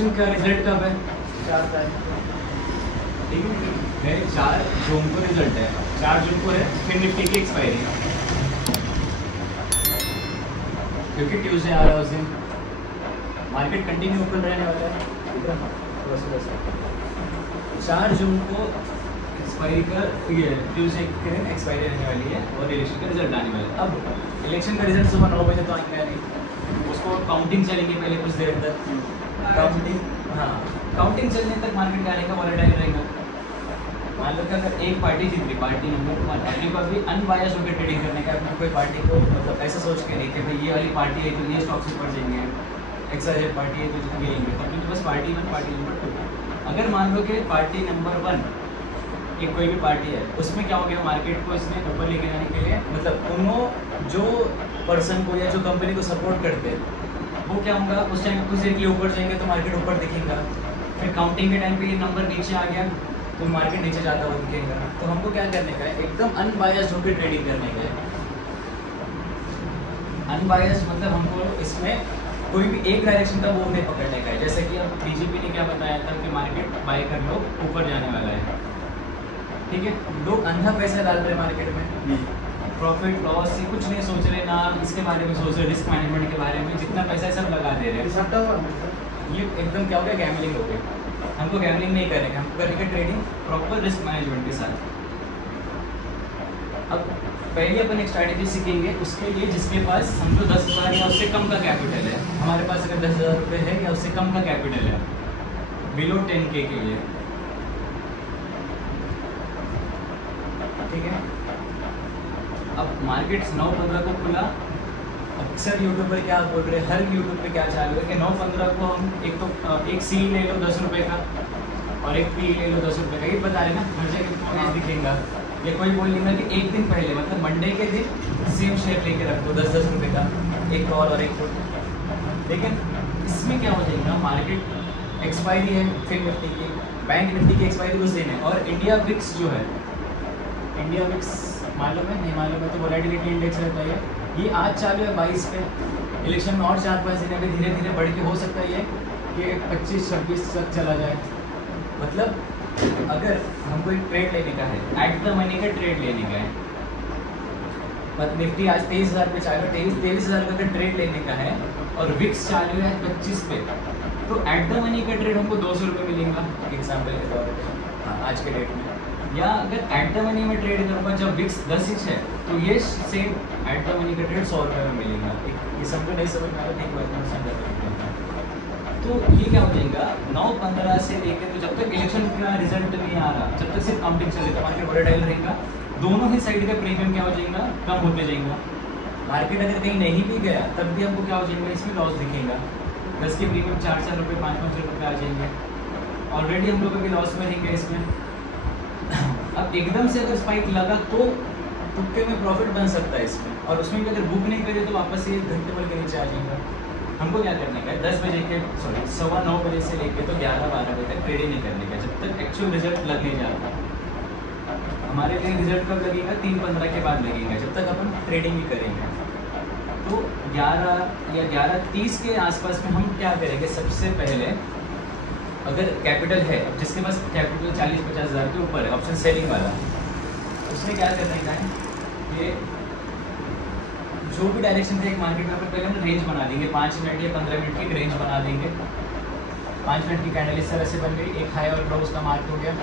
Election का result कब है? 4 तारीख को। ठीक है, 4 जून को रिजल्ट है, 4 जून को है, फिर निफ्टी की एक्सपायरी, क्योंकि ट्यूसडे आ रहा है उस दिन, मार्केट कंटिन्यू ओपन रहने वाला है। 4 जून को एक्सपायरी का, ये ट्यूसडे के दिन एक्सपायरी रहने वाली है और इलेक्शन का रिजल्ट आने वाला है। अब इलेक्शन का रिजल्ट सुबह 9 बजे तो आने वाला नहीं, उसको काउंटिंग चलेगी पहले कुछ देर तक, काउंटिंग, हाँ काउंटिंग चलने तक मार्केट का रहेगा, वॉलेटाइल रहेगा। मान लो कि अगर एक पार्टी जीत रही, पार्टी नंबर पार्टी को अभी अनबायस्ड होकर ट्रेडिंग करने का, अपनी कोई पार्टी को मतलब ऐसा सोच के नहीं कि भाई ये वाली पार्टी है तो ये स्टॉक से ऊपर जाएंगे, XYZ पार्टी है तो गिरेंगे, तो अपने बस पार्टी 1 पार्टी नंबर 2। अगर मान लो कि पार्टी नंबर 1 एक कोई भी पार्टी है, उसमें क्या हो गया, मार्केट को इसने ऊपर लेके जाने के लिए, मतलब उन्होंने जो पर्सन को या जो कंपनी को सपोर्ट करते हैं वो क्या होगा, उस टाइम कुछ देर के लिए ऊपर जाएंगे तो मार्केट ऊपर दिखेगा, फिर काउंटिंग के टाइम पे ये नंबर नीचे आ गया तो मार्केट नीचे जाता हुआ दिखेगा। तो हमको क्या करने का है, एकदम अनबायस्ड होकर ट्रेडिंग करने का है। अनबायस्ड मतलब हमको इसमें कोई भी एक डायरेक्शन का वो नहीं पकड़ने का है। जैसे कि अब बीजेपी ने क्या बताया था कि मार्केट बाय कर लो, ऊपर जाने वाला है, ठीक है, लोग अंधा पैसा डाल रहे मार्केट में, प्रॉफिट लॉस से कुछ नहीं सोच रहे, ना इसके बारे में सोच रहे, रिस्क मैनेजमेंट के बारे में, जितना पैसा है सब लगा दे रहे हैं। ये एकदम क्या हो गया, गैमलिंग हो गई। हमको गैमलिंग नहीं करेंगे, हमको करेंगे ट्रेडिंग प्रॉपर रिस्क मैनेजमेंट के साथ। अब पहले अपन एक स्ट्रैटेजी सीखेंगे, उसके लिए जिसके पास हमको 10,000 या उससे कम का कैपिटल है, हमारे पास अगर 10,000 रुपये है या उससे कम का कैपिटल है, बिलो 10K के लिए, ठीक है। अब मार्केट 9-15 को खुला, अक्सर यूट्यूबर क्या बोल रहे हैं, हर यूट्यूब पे क्या चालू है कि 9-15 को हम एक सी ले लो 10 रुपये का और एक पी ले लो 10 रुपये का, ये बता रहे ना, हर जगह कितना दिखेगा। या कोई बोल देगा कि एक दिन पहले मतलब मंडे के दिन सेम शेयर लेके रख दो 10-10 रुपये का, एक कॉल और एक पुट। लेकिन इसमें क्या हो जाएगा, मार्केट एक्सपायरी है फिर निफ्टी की, बैंक निफ्टी की एक्सपायरी उस दिन है, और इंडिया विक्स जो है, इंडिया विक्स मालूम है नहीं मालूम है तो वोलेटिलिटी इंडेक्स रहता है, ये आज चालू है 22 पे, इलेक्शन में और 4-5 दिन अभी धीरे धीरे बढ़ के हो सकता है कि 25-26 तक चला जाए। मतलब अगर हमको एक ट्रेड लेने का है, एट द मनी का ट्रेड लेने का है, मतलब निफ्टी आज 23,000 पे चालू है, 23,000 का अगर ट्रेड लेने का है और विक्स चालू है 25 पे, तो एट द मनी का ट्रेड हमको 200 रुपये मिलेगा एग्जाम्पल के तौर पर, हाँ आज के डेट में। या अगर एट द मनी में ट्रेड करूँगा जब विक्स 10 इंच है तो ये सेम एट द मनी का ट्रेड 100 रुपये में मिलेगा। ये समझो नहीं समझ में आ रहा, ठीक बात। तो ये क्या हो जाएगा, 9-15 से लेकर तो जब तक इलेक्शन का रिजल्ट नहीं आ रहा, जब तक सिर्फ काउंटिंग चलेगा, मार्केट वोलेटाइल रहेगा, दोनों ही साइड का प्रीमियम क्या हो जाएगा, कम होते जाएगा। मार्केट अगर कहीं नहीं भी गया तब भी हमको क्या हो जाएगा, इसमें लॉस दिखेगा, 10 के प्रीमियम 4-4 रुपये 5-5 रुपये आ जाएंगे, ऑलरेडी हम लोग अभी लॉस में रहेंगे इसमें। अब एकदम से अगर स्पाइक लगा तो तुक्के में प्रॉफिट बन सकता है इसमें, और उसमें भी अगर बुक नहीं करे तो वापस से 1 घंटे भर के नीचे आ जाएगा। हमको क्या करने का है, 10 बजे के 9:15 बजे से लेके तो 11-12 बजे तक ट्रेडिंग नहीं करने का, जब तक एक्चुअल रिजल्ट लगने जाता। हमारे लिए रिजल्ट कब लगेगा, 3-15 के बाद लगेगा, जब तक अपन ट्रेडिंग ही करेंगे। तो 11 या 11:30 के आसपास में हम क्या करेंगे, सबसे पहले अगर कैपिटल है, अब जिसके पास कैपिटल 40-50 हज़ार के ऊपर है, ऑप्शन सेलिंग वाला, उसने क्या करने का है, ये जो भी डायरेक्शन थे एक मार्केट में पहले हम रेंज बना देंगे, 5 मिनट या 15 मिनट की एक रेंज बना देंगे। 5 मिनट की कैंडल इस तरह से बन गई, एक हाई और लो उसका मार्क हो गया,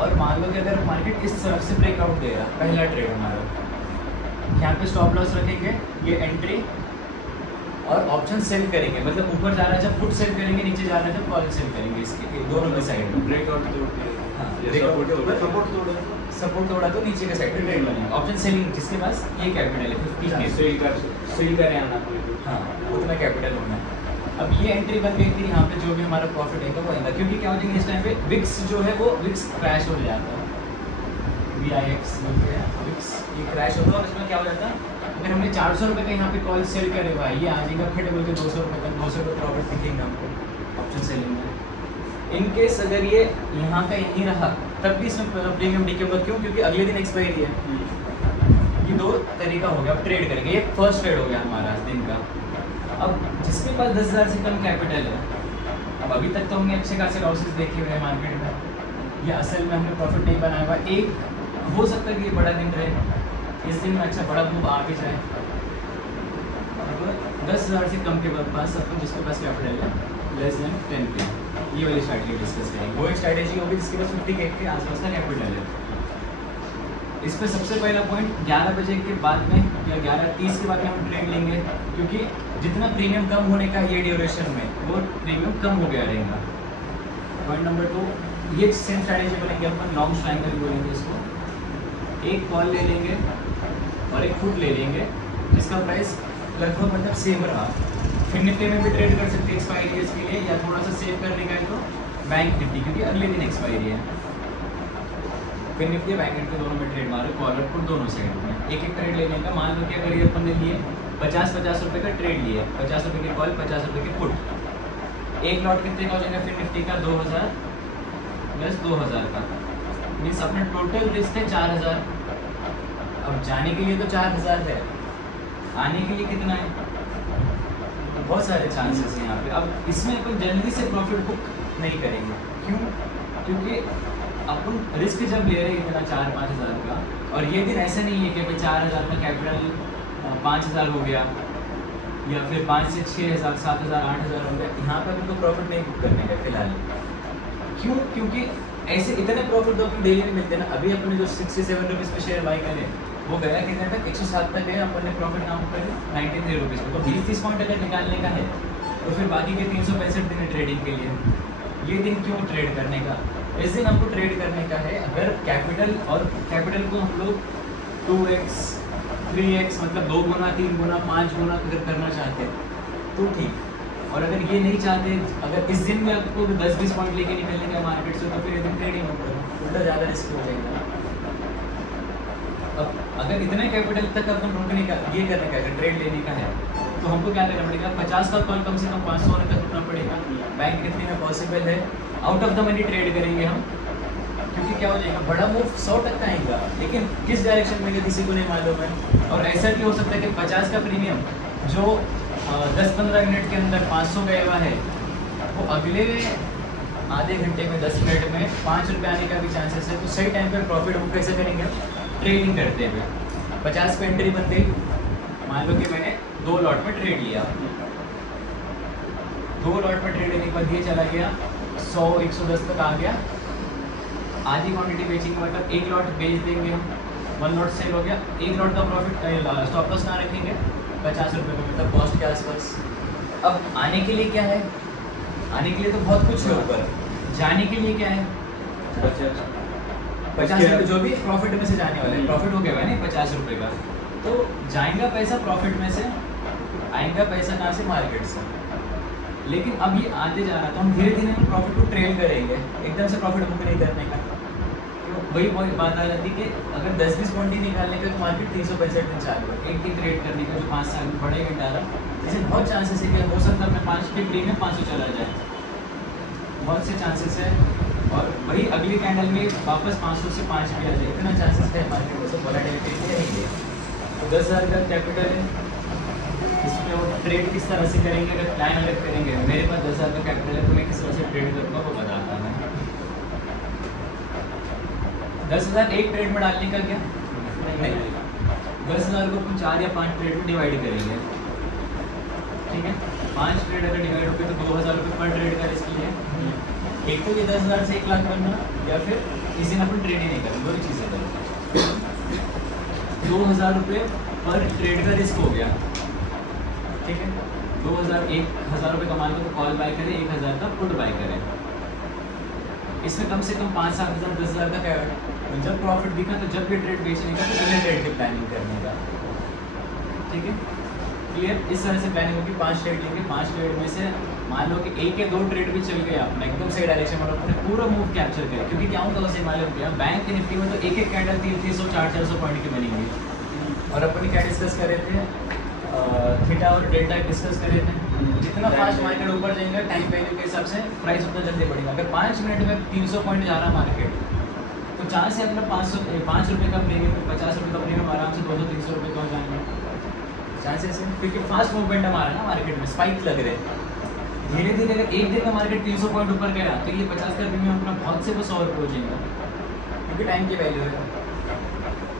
और मान लो कि अगर मार्केट इस तरफ से ब्रेकआउट दे रहा, पहला ट्रेड हमारा, यहाँ पे स्टॉप लॉस रखेंगे, ये एंट्री, और ऑप्शन सेल करेंगे, मतलब ऊपर जा रहा है जब पुट सेल करेंगे, नीचे जा रहा है जब कॉल सेल करेंगे, इसके दोनों के साइड में ब्रेकआउट सपोर्ट तोड़ा तो नीचे के साइड पे ट्रेड बनेगा। ऑप्शन सेलिंग जिसके पास ये कैपिटल है 50 के, सेल करें आना, हाँ उतना कैपिटल होना है। अब ये एंट्री बन गई थी, यहाँ पे जो भी हमारा प्रॉफिट है वो आएगा, क्योंकि क्या हो जाएंगे इस टाइम पे विक्स जो है वो विक्स क्रैश हो जाता है, VIX विक्स ये क्रैश होता है, और इसमें क्या हो जाता है, अगर हमने 400 रुपये का यहाँ पे कॉल सेल करे हुआ है, ये आ जाएगा फिर बोल के 200 रुपये का, 200 रुपये प्रॉफिट दिखेंगे हमको ऑप्शन सेलिंग में। इनकेस अगर ये यहाँ का यहीं रहा तब भी इसमें प्रीमियम दिखे होगा, क्यों, क्योंकि अगले दिन एक्सपायरी है। ये 2 तरीका हो गया, अब ट्रेड करेंगे, ये फर्स्ट ट्रेड हो गया हमारा आज दिन का। अब जिसके पास 10,000 से कम कैपिटल है, अब अभी तक तो हमने अच्छे खासे लॉसेस देखे हुए हैं मार्केट में, या असल में हमने प्रॉफिट नहीं बनाया हुआ। एक हो सकता है कि ये बड़ा दिन रहे, इस दिन में अच्छा बड़ा मूव आ भी जाए। अब 10,000 से कम के पास अपन जिसके पास कैपिटल है लेस देन 10 पे, ये वाली स्ट्रैटेजी डिस्कस करेंगे। वो एक स्ट्रैटेजी होगी जिसके पास 50K के आसपास का कैपिटल है। इस पर सबसे पहला पॉइंट 11 बजे के बाद में या 11:30 के बाद में हम ट्रेड लेंगे, क्योंकि जितना प्रीमियम कम होने का ये ड्यूरेशन में, वो प्रीमियम कम हो गया रहेगा। पॉइंट नंबर 2, ये सेम स्ट्रैटेजी बनेंगे अपन, लॉन्ग ट्रायंगल बोलेंगे इसको। एक कॉल ले लेंगे और एक पुट ले लेंगे जिसका प्राइस लगभग मतलब सेम रहा। फिर निफ्टी में भी ट्रेड कर सकते हैं एक्सपायरी के लिए, या थोड़ा सा सेव करने का है तो बैंक निफ्टी, क्योंकि अगले दिन एक्सपायरी है। फिर निफ्टी बैंक निफ्टी दोनों में ट्रेड मारो, कॉल और पुट दोनों साइड में एक एक ट्रेड लेने का। मान लो कि अगर ये अपन ने लिए 50-50 रुपये का ट्रेड लिया, 50 रुपये की कॉल 50 रुपये की पुट, एक लॉट कितने का हो जाएगा फिर निफ्टी का 2,000 प्लस 2,000 का, मीन्स अपना टोटल रिस्क है 4,000। अब जाने के लिए तो 4,000 है, आने के लिए कितना है, बहुत सारे चांसेस हैं यहाँ पे। अब इसमें अपन जल्दी से प्रॉफिट बुक नहीं करेंगे, क्यों? क्योंकि अपन रिस्क जब ले रहे हैं इतना 4-5 हज़ार का, और ये दिन ऐसा नहीं है कि भाई 4,000 का कैपिटल 5,000 हो गया, या फिर 5 से 6,000 7,000 8,000 हो गया, यहाँ पर अपन को प्रॉफिट नहीं बुक करने का फिलहाल। क्यों? क्योंकि ऐसे इतने प्रॉफिट तो अपन डेली में मिलते हैं ना। अभी अपने जो 67 रुपीज़ पे शेयर बाई करें, वो गया कितने तक, 107 तक गया, अपन ने प्रॉफिट नाम कर 93 रुपीज़ पे। तो 20-30 पॉइंट अगर निकालने का है तो फिर बाकी के 365 दिन है ट्रेडिंग के लिए। ये दिन क्यों ट्रेड करने का? इस दिन हमको ट्रेड करने का है अगर कैपिटल, और कैपिटल को हम लोग 2x 3x मतलब 2 गुना 3 गुना 5 गुना अगर करना चाहते हैं तो ठीक, और अगर ये नहीं चाहते, अगर इस दिन में आपको 10-20 पॉइंट लेके निकलने का मार्केट से, तो फिर ये दिन ट्रेडिंग मत करो, उल्टा ज़्यादा रिस्क हो जाएगा। अब अगर इतने कैपिटल तक अपन रुकने का, ये करने का, अगर ट्रेड लेने का है, तो हमको क्या करना पड़ेगा, 50 का कॉल कम से कम 500 तक रुकना पड़ेगा। बैंक कितने में पॉसिबल है, out of the money trade करेंगे हम, क्योंकि क्या हो जाएगा, बड़ा मूव 100 तक का आएगा, लेकिन किस डायरेक्शन में किसी को नहीं मालूम है। और ऐसा भी हो सकता है कि 50 का प्रीमियम जो 10-15 मिनट के अंदर 500 गया हुआ है, वो अगले आधे घंटे में 10 मिनट में 5 रुपये आने का भी चांसेस है। तो सही टाइम पर प्रॉफिट बुक कैसे करेंगे, ट्रेडिंग करते हुए। 50 पे एंट्री बन गई, मान लो कि मैंने 2 लॉट में ट्रेड लिया, 2 लॉट में ट्रेड लेने के बाद ये चला गया 100-110 तक आ गया, आधी क्वांटिटी बेचेंगे, मतलब 1 लॉट बेच देंगे हम, 1 लॉट सेल हो गया, 1 लॉट का प्रॉफिट स्टॉप लॉस कहाँ रखेंगे, 50 रुपये का, मतलब कॉस्ट के आसपास। अब आने के लिए क्या है, आने के लिए तो बहुत कुछ है ऊपर, जाने के लिए क्या है, 50 रुपये जो भी प्रॉफिट में से जाने वाला है, प्रॉफिट हो गया है ना 50 रुपये का, तो जाएगा पैसा प्रॉफिट में से, आएगा पैसा कहाँ से, मार्केट से। लेकिन अब ये आते जा रहा, तो हम धीरे धीरे प्रॉफिट को ट्रेल करेंगे, एकदम से प्रॉफिट बुक नहीं करने का। तो वही बात आ जाती कि अगर 10-20 पॉइंट ही निकालने का, तो मार्केट 365 दिन चालू है, एक दिन ट्रेड करने का जो 5 साल में बढ़ेगा डाला, जैसे बहुत चांसेस है कि हो सकता है अपने 5 के प्रीमियम 500 चला जाए, बहुत से चांसेस है। और वही अगली कैंडल में वापस 500 से 5 भी आ जाए, इतना चांसेस है मार्केट में, सब वोलेटिलिटी है। तो 10,000 का कैपिटल है, इसमें वो ट्रेड किस तरह से करेंगे, अगर प्लान अगर करेंगे, मेरे पास 10,000 का कैपिटल है तो मैं किस तरह से ट्रेड करूँगा वो बताता हूँ। 10,000 एक ट्रेड में डालने का क्या नहीं, 10,000 को हम 4 या 5 ट्रेड में डिवाइड करेंगे, ठीक है। 5 ट्रेड अगर डिवाइड होकर तो 2,000 रुपये पर ट्रेड का रिस्क है। एक तो ये 10,000 से 1 लाख बनना, या फिर इस दिन अपन ट्रेड ही नहीं करें, 2 ही चीज़ें करें। 2,000 रुपये पर ट्रेड का रिस्क हो गया, ठीक है। 1,000 रुपये कमा लो तो कॉल बाय करें, 1,000 का पुट बाय करें, इसमें कम से कम 5-7 हज़ार 10,000 का क्या है। जब प्रॉफिट दिखा तो जब ये ट्रेड बेचने का, तो अगले ट्रेड की प्लानिंग करने का, ठीक है, क्लियर। इस तरह से प्लानिंग होगी, 5 ट्रेड लेंगे, 5 ट्रेड में से मान लो कि 1 या 2 ट्रेड भी चल गया अपना एकदम सही डायरेक्शन में, अपने पूरा मूव कैप्चर करें। क्योंकि क्या होगा उसे मालूम किया, बैंक के निफ्टी में तो एक कैंडल 300 400 पॉइंट की बनेंगी, और अपन क्या डिस्कस कर रहे थे, थीटा और डेल्टा डिस्कस कर रहे थे। जितना फास्ट मार्केट ऊपर जाएगा, टाइम वैल्यू के हिसाब से प्राइस उतना जल्दी बढ़ेगा। अगर 5 मिनट में 300 पॉइंट जा रहा मार्केट, तो चांस से अपना 5 रुपये का प्रीमियम, 50 रुपये का प्रीमियम आराम से 200-300 रुपये का हो जाएंगे। चांसेस है, क्योंकि फास्ट मूवमेंट हमारा ना मार्केट में, स्पाइक लग रहे हैं धीरे धीरे। अगर एक दिन में मार्केट 300 पॉइंट ऊपर गया तो ये 50 का प्रीमियम अपना बहुत से वो 100 रुपये हो जाएगा, क्योंकि टाइम की वैल्यू है।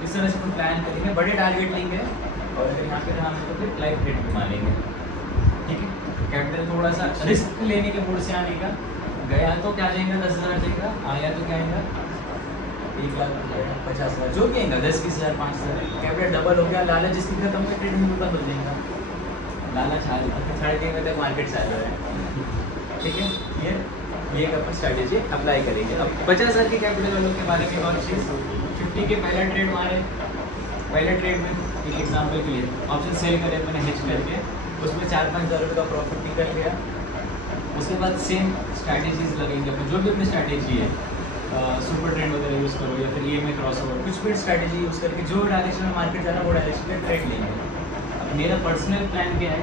इस तरह से हम प्लान करेंगे, बड़े टारगेट लेंगे और अगर यहाँ पे हम तो फिर लाइफ रेट भी मानेंगे, ठीक है। कैपिटल थोड़ा सा रिस्क लेने के मूड से आने का, गया तो क्या जाएगा 10,000 जाएगा, आया तो क्या आएगा 1,50,000 जो भी आएगा, 10, 20,000, 5,000, कैपिटल डबल हो गया। लालच जिसकी खत्म हो ट्रेड में बंद हो जाएगा, लालच आ जाएगा, 3:30 तक मार्केट चालू है, ठीक है। ये अपन स्ट्रैटेजी अप्लाई करेंगे। अब 50,000 के कैपिटल वालों के बारे में और चीज़, 50 के पहला ट्रेड मारे, पहले ट्रेड में एक एग्जाम्पल के लिए ऑप्शन सेल करे मैंने हेज करके, उसमें 4-5 हज़ार रुपये का प्रॉफिट निकल गया। उसके बाद सेम स्ट्रैटेजीज लगेंगे अपन, जो भी अपनी स्ट्रैटेजी है, सुपर ट्रेंड वगैरह यूज़ करो या फिर EMA क्रॉस ओवर, कुछ भी स्ट्रैटेजी यूज़ करके जो डायरेक्शन में मार्केट जा रहा है वो डायरेक्शन में ट्रेड लेंगे। अब मेरा पर्सनल प्लान क्या है,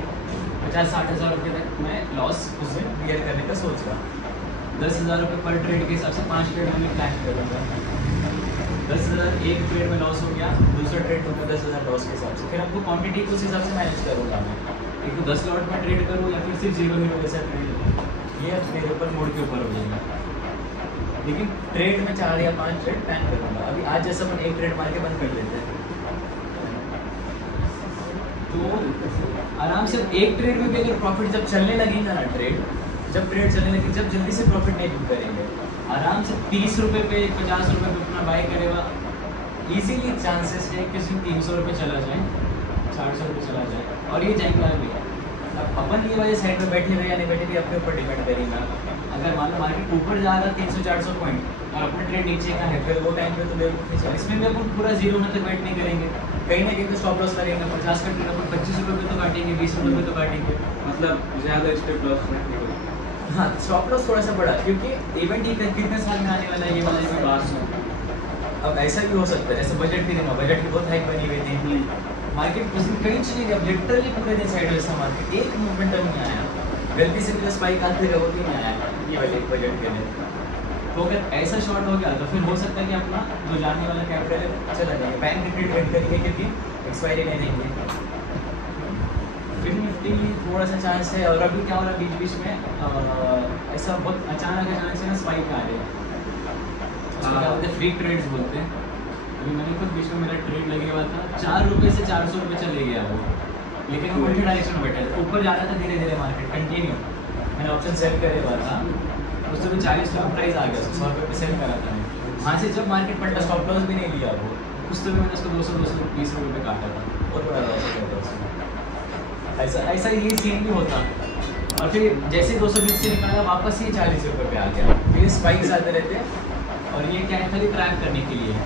50-60 हज़ार रुपये तक मैं लॉस उसे क्लियर करने का सोच रहा हूँ। 10,000 रुपये पर ट्रेड के हिसाब से 5 ट्रेड में प्लान करूँगा। 10,000 एक ट्रेड में लॉस हो गया, दूसरा ट्रेड होगा 10,000 लॉस के हिसाब से, फिर आपको क्वांटिटी को उस हिसाब से मैनेज करूँगा मैं, एक तो 10 लॉट में ट्रेड करूँ या फिर सिर्फ 0 के साथ ट्रेड करूँ, ये मेरे ऊपर मूड के ऊपर हो जाएगा। लेकिन ट्रेड में 4 या 5 ट्रेड प्लान करूँगा। अभी आज जैसा अपन एक ट्रेड मार के बंद कर लेते हैं, तो आराम से एक ट्रेड में भी अगर प्रॉफिट जब चलने लगेगा ना, जब ट्रेड चलने लगे, जब जल्दी से प्रॉफिट नहीं बुक करेंगे, आराम से 30 रुपये पे 50 रुपये पे अपना बाय करेगा, इजीली चांसेस है कि उसमें 300 रुपये चला जाए, 400 रुपये चला जाए, और ये जाएगा भी। अब अपन ये वाले साइड में बैठे हुए या नहीं बैठे हुए अपने ऊपर डिपेंड करेगा। अगर मान लो मार्केट ऊपर जा रहा है 300-400 पॉइंट और अपना ट्रेड नीचे का है, फिर वो टाइम पे तो बेवकूफ़ी चले, इसमें भी अपन पूरा 0 होने तक वेट नहीं करेंगे, कहीं ना कहीं तो स्टॉप लॉस लगेगा। 50 का ट्रेड अपन 25 रुपये पे तो काटेंगे, 20 रुपये पे तो काटेंगे, मतलब ज़्यादा स्टेप लॉस रखने को। हाँ, स्टॉप लॉस थोड़ा सा बड़ा, क्योंकि इवेंट ही कितने साल में आने वाला है, ये वाला इवेंट लास्ट में। अब ऐसा भी हो सकता है जैसे बजट के दिन हो, बजट की बहुत हाइक बनी हुई थी, मार्केट उस दिन कहीं चली गई, अब लिटरली पूरे दिन साइड जैसा मार्केट एक मोमेंटम नहीं आया, गलती से भी स्पाइक आते रहे वो भी नहीं आया ये वाले बजट के लिए। तो अगर ऐसा शॉर्ट हो गया तो फिर हो सकता है कि अपना जो जाने वाला कैपिटल है चला जाएगा, बैंक निफ्टी ट्रेड करेंगे क्योंकि एक्सपायरी नहीं देंगे। फिर निफ्टी थोड़ा सा चांस है, और अभी क्या हो रहा है बीच बीच में ऐसा बहुत अचानक से ना स्पाइक आ रहे हैं, उसको क्या बोलते हैं फ्री ट्रेड्स बोलते हैं। अभी मैंने खुद बीच में मेरा ट्रेड लगे हुआ था, 4 रुपये से 400 रुपये चले गया वो, लेकिन वो उल्टे डायरेक्शन में बैठा था, ऊपर जा रहा था धीरे धीरे मार्केट कंटिन्यू। मैंने ऑप्शन सेल करे हुआ था, उससे भी 40 रुपये प्राइस आ गया, 100 रुपये पे सेल करा था मैं। वहाँ से जब मार्केट पलटा स्टॉप लॉस भी नहीं लिया वो, उस तो भी मैंने उसको 220 रुपये पे काटा था, बहुत बड़ा लॉस हो गया था उसमें। ऐसा ये सीन भी होता, और फिर जैसे 220 से निकाला वापस ही 40 रुपये पे आ गया। ये स्पाइक्स आते रहते हैं, और ये क्या है खाली ट्रैक करने के लिए है,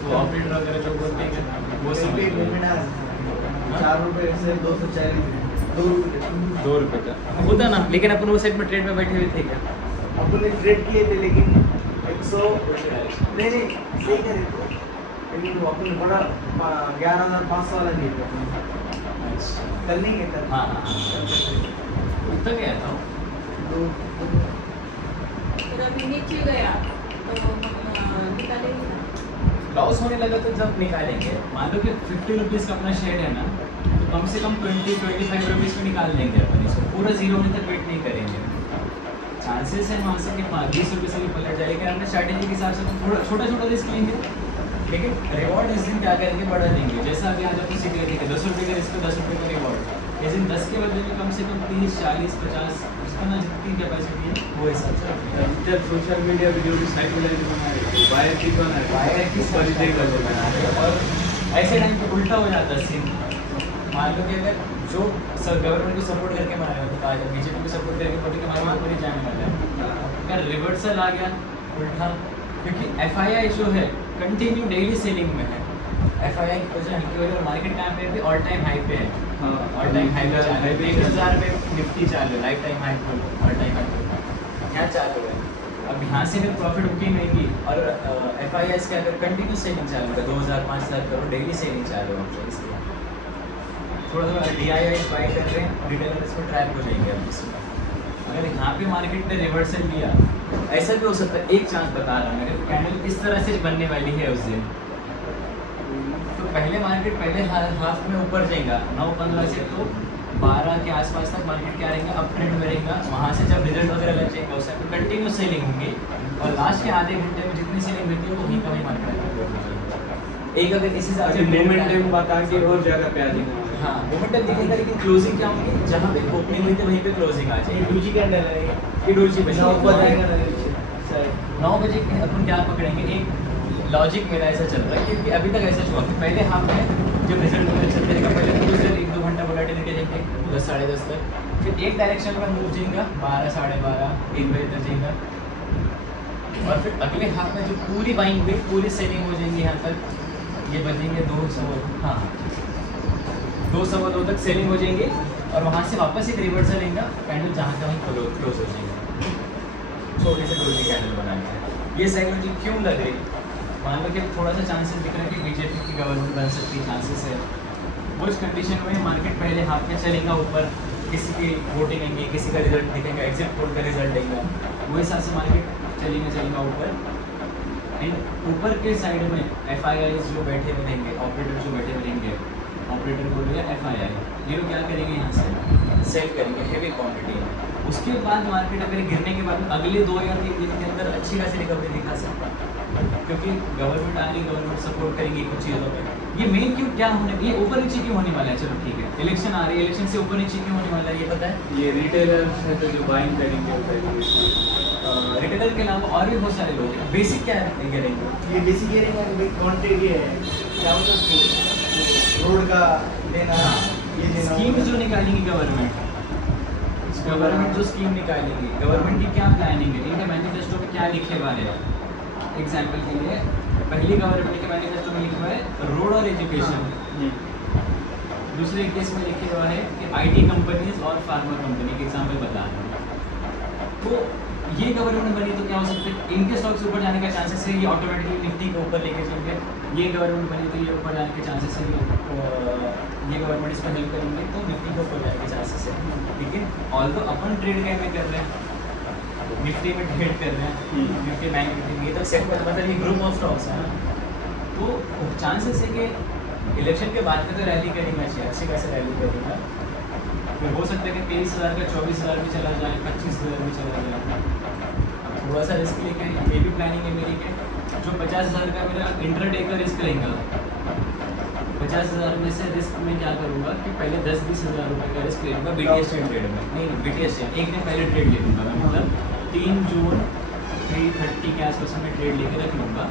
तो ऑपरेटर वगैरह जो बोलते हैं वो समझ 4 रुपये से 240 2 रुपये का होता ना, लेकिन अपन वो साइड में ट्रेड में बैठे हुए थे क्या, अपन ने ट्रेड किए थे, लेकिन 100 नहीं सही करे तो, लेकिन अपन ने बड़ा 11,500 वाला दिए थे कल नहीं गया था। हाँ उतना गया था नीचे गया तो निकालेंगे ना, लॉस होने लगा तो जब निकालेंगे। मान लो कि 50 रुपीज़ का अपना शेयर है ना, तो कम से कम 20-25 रुपीज़ में निकाल लेंगे अपन इसको, पूरा 0 होने तक वेट नहीं करेंगे। चांसेस है वहाँ से कि 20 रुपये से भी पलट जाए, लेकिन अपने स्ट्रैटेजी के हिसाब से तो थोड़ा छोटा रिस्क लेंगे, लेकिन रिवॉर्ड इस दिन क्या करेंगे बढ़ा देंगे। जैसा अभी आज अपन सीख लेंगे 10 रुपये का रिस्क, 10 रुपये का रिवॉर्ड, इस दिन 10 के बदले में कम से कम 30, 40, 50 उसका ना जितनी कैपेसिटी है वो हिसाब से। जब सोशल मीडिया वीडियो की साइकोलॉजी बना रहे हैं, वायर की तो ना वायर की परिचय कर बना रहे हैं, और ऐसे टाइम पे उल्टा हो जाता है सीन। मान लो कि अगर जो गवर्नमेंट को सपोर्ट करके मारे होता है, बीजेपी को सपोर्ट करके पॉलिटिकल मारे ऊपर ही जाने वाला है, अगर रिवर्सल आ गया उल्टा, क्योंकि FII जो है कंटिन्यू डेली सेलिंग में है। FII की वजह हल्की वजह, और मार्केट टाइम पे भी ऑल टाइम हाई पे है, ऑल टाइम हाई पे चालू है, 1000 पे निफ्टी चालू है, लाइफ टाइम हाई पे, ऑल टाइम हाई पे क्या चालू है। अब यहाँ से भी प्रॉफिट बुकिंग रहेगी, और FIIs के अगर कंटिन्यू सेलिंग चालू है, 2,000-5,000 करोड़ डेली सेलिंग चालू है, इसलिए थोड़ा DIIs बाय कर रहे हैं, रिटेलर इसको ट्रैप हो जाएंगे। अब इसमें अगर यहाँ पे मार्केट ने रिवर्सल लिया, ऐसा भी हो सकता है, एक चांस बता रहा हूँ, अगर कैंडल इस तरह से बनने वाली है उस दिन, तो पहले मार्केट पहले हाफ में ऊपर जाएगा 9-15 से तो 12 के आसपास तक मार्केट क्या रहेगा, अप ट्रेंड में रहेगा। वहाँ से जब रिजल्ट वगैरह लग जाएगा उस टाइम कंटिन्यूस सेलिंग होंगी और लास्ट के आधे घंटे में जितनी सेलिंग मिलती है वो वहीं का वहीं मार्केट एक अगर इसी हिसाब से मोमेंटम बता के और जगह पे आ जाएगा। हाँ मोमेंटम दिखेगा, लेकिन क्लोजिंग क्या होगी, जहाँ पे ओपनिंग हुई थी वहीं पे क्लोजिंग आ जाएगी। डोजी कैंडल है ये डोजी पे 9 बजे अपन क्या पकड़ेंगे, एक लॉजिक मेरा ऐसा चल रहा है क्योंकि अभी तक ऐसा हुआ कि पहले हाफ में जब रिजल्ट वगैरह चलते रहेगा पहले तो कुछ देर 1-2 घंटा वोलेटिलिटी देंगे 10-10:30 तक, फिर एक डायरेक्शन में मूव जाएगा 12-12:30 1 बजे तक जाएगा और फिर अगले हाफ में जो पूरी बाइंग हुई पूरी सेलिंग हो जाएंगी यहाँ तक, ये बजेंगे 2-2 तक सेलिंग हो जाएंगे और वहाँ से वापस एक रिवर्सल लेंगे कैंडल जहाँ का वहीं क्लोज हो जाएंगे। छोटे से डोजी कैंडल बना के ये साइकोलॉजी क्यों लग रही, मान लो कि थोड़ा सा चांसेस दिख रहा है कि बीजेपी की गवर्नमेंट बन सकती है, चांसेस है। वो इस कंडीशन में मार्केट पहले हाफ में चलेगा ऊपर, किसी की वोटिंग आएंगी, किसी का रिजल्ट दिखेगा, एग्जिट पोल का रिजल्ट आएगा, वो हिसाब से मार्केट चलेगा ऊपर। एंड ऊपर के साइड में FIIs जो बैठे हुए रहेंगे, ऑपरेटर जो बैठे हुए रहेंगे, ऑपरेटर बोल या FII, ये लोग क्या करेंगे, यहाँ से सेल करेंगे हेवी क्वांटिटी। उसके बाद मार्केट अगर गिरने के बाद अगले 2 या 3 दिन के अंदर अच्छी खासी रिकवरी दिखा सकता है क्योंकि गवर्नमेंट आ रही, गवर्नमेंट सपोर्ट करेंगी कुछ चीज़ों पे। ये मेन क्यों क्या होने, ये ऊपर नीचे क्यों होने वाला है, चलो ठीक है, इलेक्शन आ रही है, इलेक्शन से ऊपर नीचे क्यों होने वाला है ये पता है। ये रिटेलर्स है तो जो बाइंग करेंगे रिटेलर के अलावा और भी बहुत सारे लोग हैं। बेसिक क्या है करेंगे, ये बेसिक ये क्वांटिटी है क्या होता है रोड का देना, ये देना स्कीम जो निकालेंगी गवर्नमेंट जो स्कीम निकालेंगी, गवर्नमेंट की क्या प्लानिंग है, इनके मैनिफेस्टो में क्या लिखे हुआ है। एग्जाम्पल के लिए पहली गवर्नमेंट के मैनिफेस्टो में लिखा हुआ है रोड और एजुकेशन, दूसरे केस में लिखे हुआ है कि IT कंपनीज और फार्मर कंपनी के एग्जाम्पल बता रहे हैं। तो ये गवर्नमेंट बनी तो क्या हो सकता है, इनके स्टॉक्स ऊपर जाने का चांसेस है, ये ऑटोमेटिकली निफ्टी को ऊपर लेके जाएंगे। ये गवर्नमेंट बनी तो ये ऊपर जाने के चांसेस है, ये गवर्नमेंट इसमें हेल्प करेंगे तो निफ्टी को ऊपर जाने के चांसेस है। ठीक है, ऑल तो अपन ट्रेड क्या में कर रहे हैं, निफ्टी में ट्रेड कर रहे हैं, निफ्टी बैंक निफ्टी ये तो सेक्टर मतलब ये ग्रुप ऑफ स्टॉक्स है ना, तो चांसेस है कि इलेक्शन के बाद में तो रैली करेंगे, अच्छी खासी रैली करेंगे। फिर हो सकता है कि 23,000 का 24,000 भी चला जाए, 25,000 भी चला जाए। अब थोड़ा सा रिस्क लेके ये भी प्लानिंग है मेरी कि जो 50,000 का मेरा इंटरडे का रिस्क रहेगा, 50,000 में से रिस्क में क्या करूँगा कि पहले 10-20 हज़ार रुपये का रिस्क ले लूँगा BTS ट्रेड में, नहीं BTS एक दिन पहले ट्रेड ले लूँगा मैं, मतलब 3 जून 3:30 के आसपास में ट्रेड लेके रख लूँगा,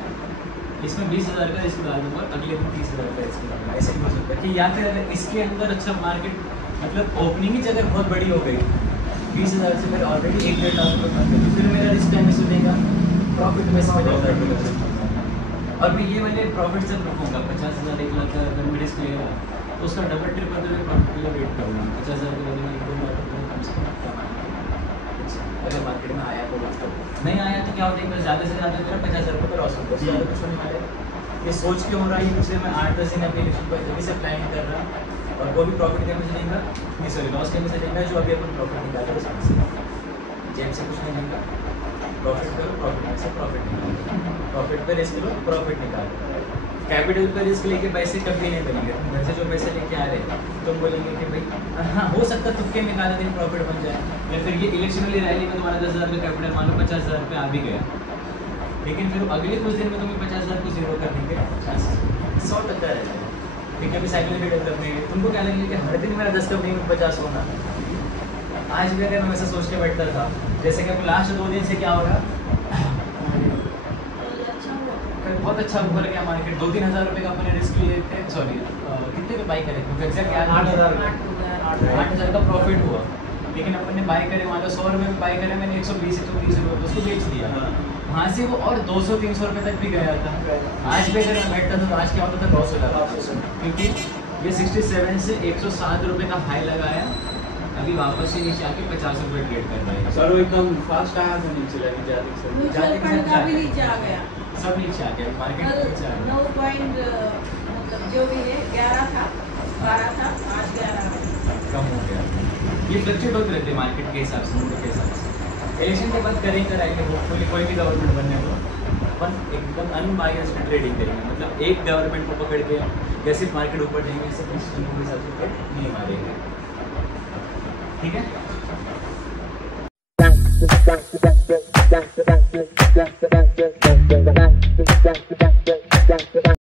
इसमें 20,000 का रिस्क डाल दूँगा, अगले दिन 30,000 का रिस्क डालूँगा। ऐसे भी हो सकता है कि या फिर अगर इसके अंदर अच्छा मार्केट मतलब ओपनिंग ही अगर बहुत बड़ी हो गई 20,000 से मेरे ऑलरेडी 1-1.5 लाख रुपये तो फिर मेरा रिस्क टाइम में सुनेगा प्रॉफिट में से और मैं ये वाले प्रॉफिट से रखूँगा 50,000 1 लाख का अगर मैं रिस्क लेगा तो उसका डबल ट्रिपल तो मैं प्रॉफिट के लिए वेट करूँगा। 50,000 के बदले में 1-2 लाख रुपये कम से कम अगर मार्केट में आया तो नहीं आया तो क्या हो जाएगा, ज़्यादा से ज़्यादा मेरा 50,000 रुपये का लॉस होगा, उससे ज़्यादा कुछ होने वाला है। ये सोच के हो रहा है, ये पिछले मैं 8-10 दिन अभी इलेक्शन पर जल्दी से प्लानिंग कर रहा हूँ और वो भी प्रॉफिट के में चलेगा, नहीं सॉरी लॉस के में चलेगा, जो अभी अपन प्रॉफिट निकाले उसमें से जेब से कुछ नहीं लेगा, प्रॉफिट करो प्रॉफिट में से प्रॉफिट निकालो, प्रॉफिट पर रिस्क लो प्रॉफिट निकालो। कैपिटल पर रिस्क लेके पैसे कभी नहीं बनेंगे, घर से जो पैसे लेके आ रहे हैं तुम बोलेंगे कि भाई हाँ हो सकता है तुक्के में ज़्यादा दिन प्रॉफिट बन जाए, या फिर ये इलेक्शन वाली रैली में तुम्हारा 10,000 का कैपिटल मान लो 50,000 रुपये आ भी गया, लेकिन फिर अगले कुछ दिन में तुम्हें 50,000 को जीरो कर देंगे, 100% रह जाएगा। ठीक है, अभी साइकोलॉजी डेवलप नहीं है, तुमको क्या लगेगा कि हर दिन मेरा 10 कंपनी में 50 होना, आज भी अगर मैं वैसे सोच के बैठता था, जैसे कि लास्ट 2 दिन से क्या हो रहा बहुत अच्छा ऊपर गया मार्केट, 2-3 हज़ार रुपये का अपने रिस्क लिए थे, सॉरी कितने पे बाई करे क्योंकि एग्जैक्ट याद 8,000 का प्रॉफिट हुआ, लेकिन अपन ने बाई करे मान लो 100 रुपये में बाई करे, मैंने 120-130 रुपये उसको बेच दिया, वहाँ से वो और 200-300 रुपये तक भी गया था। आज भी अगर मैं बैठता था तो आज क्या होता था, लॉस हो जाता, क्योंकि ये 67 से 107 रुपये का हाई लगाया, अभी वापस से नीचे आके 50 रुपये ट्रेड कर रहा है। सर वो एकदम फास्ट आया था नीचे लगी जाती से, म्यूचुअल फंड का भी नीचे आ गया, सब नीचे आ गया, मार्केट नीचे आ गया। 9 पॉइंट मतलब जो भी है 11 था 12 था, आज 11 कम हो गया। ये फ्लक्चुएट होते रहते हैं मार्केट के हिसाब से, मूड के हिसाब से। इलेक्शन के बाद करेंगे रैली, होपफुली कोई भी गवर्नमेंट बनने को अपन एकदम अनबायस्ड ट्रेडिंग करेंगे, मतलब एक गवर्नमेंट को पकड़ के या सिर्फ मार्केट ऊपर जाएंगे, सिर्फ इंस्टीट्यूट के हिसाब से नहीं मारेंगे, ठीक है।